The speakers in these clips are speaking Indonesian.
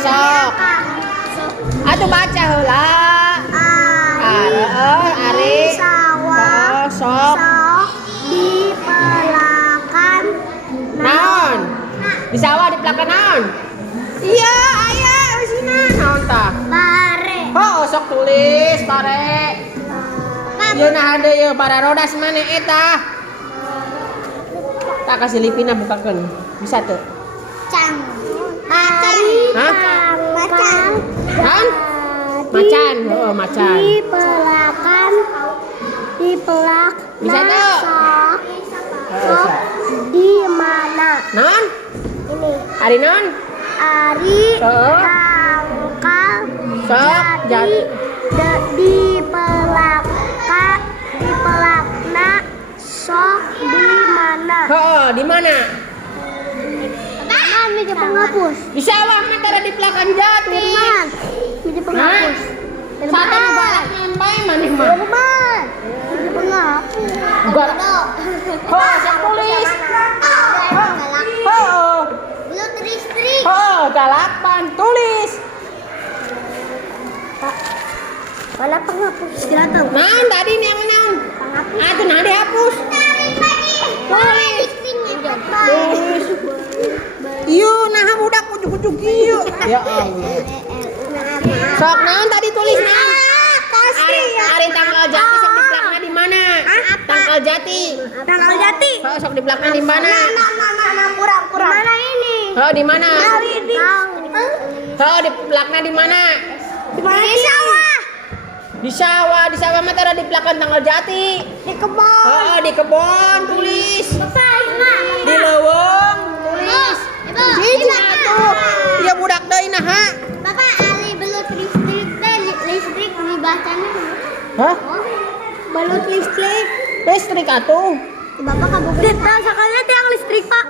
sok. Atuh baca heula. Ari sawah sok dipelakan naon? Di sawah dipelakan naon? Iya, aya eusina naon tah? bare Sok tulis bare. Ieu nah ada ieu bara rodas mana eta? Tak kasih lipina bukakeun. Bisa teu? cang hari Hah? macan Naon? Macan, heeh macan. dipelak Bisa tuh? sok di mana Naon? ini Ari naon? Ari Sok. tangkal Sok jati. dipelakna sok di mana Heeh, di mana? Firman meja penghapus Di sawah mah tara di pelakan jati. Firman meja penghapus Sate nu balak nyampai maneh mah. Firman meja penghapus Galak. Sok tulis. Heeh. belum listrik Heeh, galapan tulis. mana penghapus silakan Naon tadi nih yang naon? Atuh nah dihapus. Tulis. Tulis. Ieu nah budak ujug-ujug ieu. Ya Allah. Sok naon tadi tulis naon? Ari tanggal jati sok di belakangna di mana? Tanggal jati. tanggal jati Sok di belakang di mana? kurang mana ini Di mana? Di belakangna di mana? di sawah Di sawah mah tara di belakang tanggal jati. di kebun Di kebon tulis. Bapak Di leuweung tulis. Hiji atuh. Ieu budak deui nah ha. Bapak ali belut listrik teh listrik dibacanya Hah? belut listrik Listrik atuh. Bapak kabogohan sakalinya tiang listrik Pak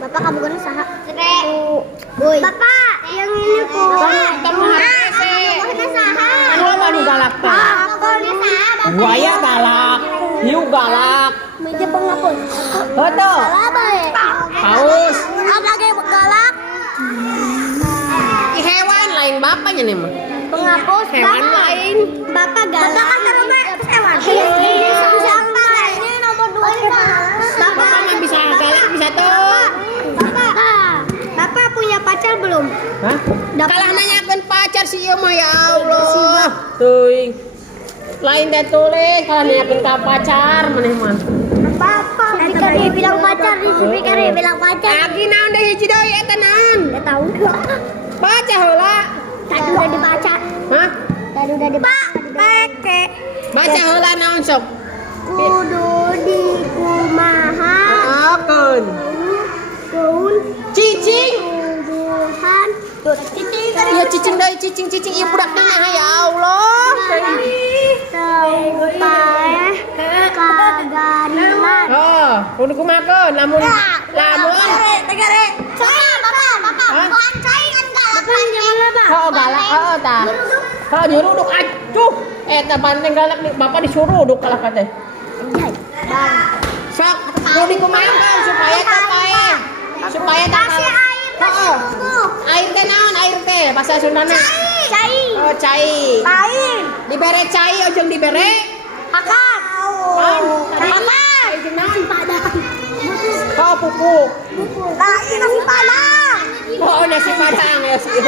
Bapak kabogohan saha Boy Bapak yang ini po Kamu harus kabogohan saha Anu baru galak tah. kabogohan saha Buaya galak, hiu galak. meja penghapus Betul. salah bae Haus. apa ge galak Hewan lain bapaknya nih mah. penghapus Hewan lain. Bapak galak Bapak kan taruh hewan bisa apa ini nomor 2 Bapak mah bisa galak bisa tuh. Bapak punya pacar belum? Hah? Kalah nanyakeun pacar si ieu mah ya Allah. Teuing. Lain deh tulis kalah nanyakeun ka pacar maneh mah. Bapak, Fikri bilang pacar, Fikri bilang pacar. Agi naon deui hiji deui eta naon? Enggak tahu. Baca heula. Tadi udah dibaca. Hah? Tadi udah dibaca. Pake. Baca heula naon sok? Kudu di kumaha. Akeun. Kun Cicing. tumbuhan. Tuh, cicing tadi. Iya cicing deui cicing ieu budak teh nah ya Allah. Sampai kagarilan. Oh, kudu kumakeun lamun Tegare. Bapak. Hah? Bukan caingan galak. Bapak. Oh galak, tah. Nyuruduk aduh. Eta banteng galak nih, bapak disuruduk kalah teh. Sok, kudu kumakeun supaya teh pae. Supaya teh Kasih air, kasih bubuk. Air teh naon air teh bahasa Sundana? Cai. Oh, cai. Lain. Dibere cai ojong dibere. Akak. Akak. Ojong naon? Padang. Oh, pupuk. Lain nasi padang. Oh, nasi padang ya sih.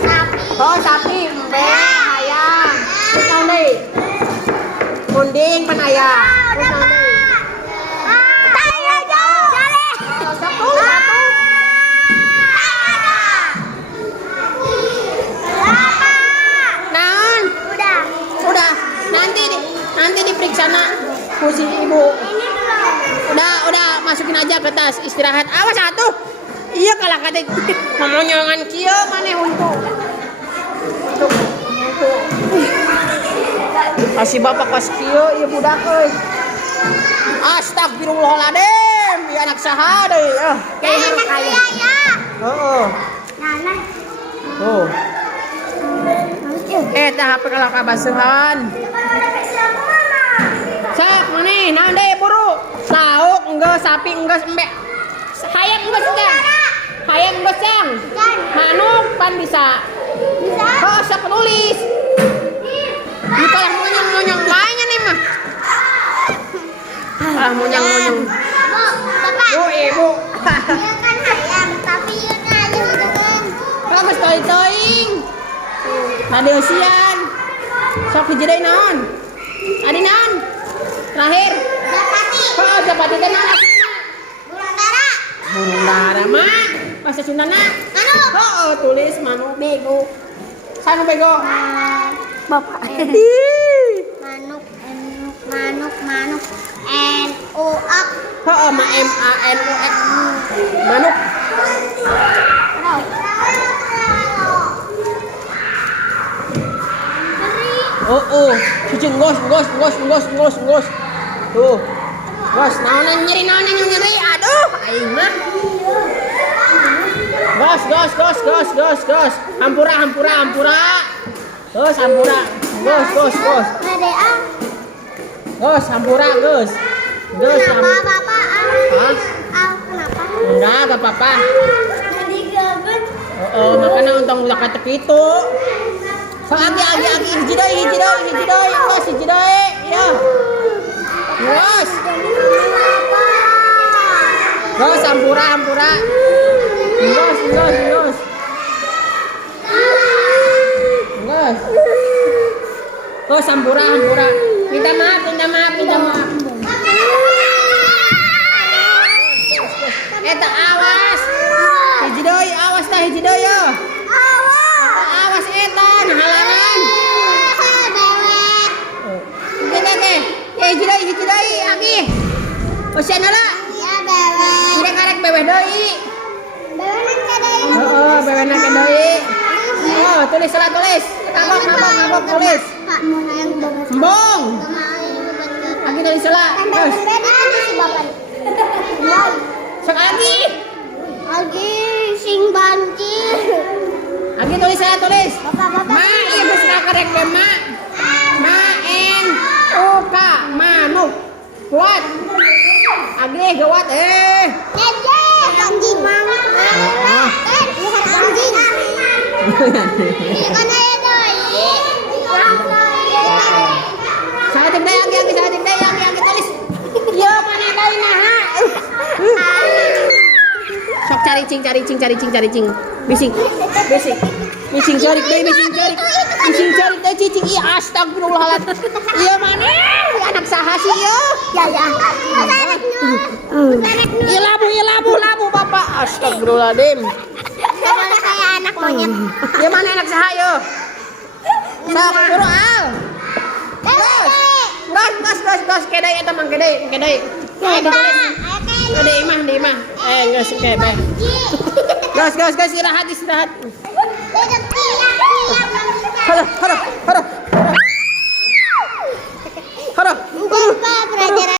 Sapi. Oh, sapi, embe, ayam. Naon deui? Kunding pan ayam. Udah, Pak. Tanya jauh. Jale. Satu. Naon? Udah. Nanti diperiksa nak kursi ibu. Udah masukin aja ke tas istirahat. Awas atuh. Iya kalah kata ngomong-ngomongan kieu maneh untuk. Kasih bapak pas kieu ieu budak euy. Astagfirullahaladzim, ieu anak saha deui. Anak kaya ya. Heeh. Nana. Tuh. Tah HP kalah kabaseuhan. Sok maneh, naon deui buru? Sauk enggeus, sapi enggeus, embe. Hayang enggeus jang. Hayang enggeus jang. depan bisa. Bisa. Oh, siapa nulis? Bukanlah monyong-monyong lainnya nih mah. Ah, monyong-monyong. Bu, Bapak. Bu, ibu. Iya kan ayam, tapi yun aja dengan. Bagus toing-toing. Tadi usian. Sok dijadain naon? Adi naon? Terakhir. Japati. Oh, japati teh naon? Burung dara. Burung dara mah. Bahasa Sundana. Manuk. Oh, tulis manuk bego. Sanu bego. Bapak. Ih. Manuk. N-U-K. Oh, M-A-N-U-K. Manuk. Oh. Cucing gos. Tuh. Gos, naonan nyeri. Aduh, aing mah. Gos. Hampura. Gos, hampura. Gos. Ngadea. Gos, hampura, Gos. Kenapa Bapak? Hah? Kenapa? Enggak apa-apa. Jadi gabut. Oh, makanya untung udah kata gitu. So, agi, hiji deui. Gos, hiji deui. Ya. Gos. Gos, hampura. Gos. Gos, hampura. Minta maaf. Eta awas. Hiji deui ya. Awas eta halangan. Hiji deui agi. Usian heula. Ya bebek. Tidak karek bebeh deui. Bebek kadai. Oh, bebena ke deui. Oh, tulis. Ngabok tulis. Pak, mau nayang bebek. Embong. Agi tulis heula. Terus. Si Bapak. Sok agi. Lagi sing banjir. Agi tulis. Bapak. Ma, ieu geus karek be ma. M-A-N-U-K. Manuk. Kuat. Agi gawat Neje, anjing. Anjing. Kan aya deui. Sahatik deui agi tulis. Ieu mana deui naha. Sok cari cing. Bising cari deui cicing. Ih, astagfirullahaladzim. Ieu mana? Anak saha sih ieu? Ya. Ieu labu Bapak. Astagfirullahaladzim. Mana kayak anak monyet. Ieu mana anak saha ieu? Sok buru al. Gas kedai eta mang kedai. Di imah. Geus kebe. Gas istirahat. Dedek.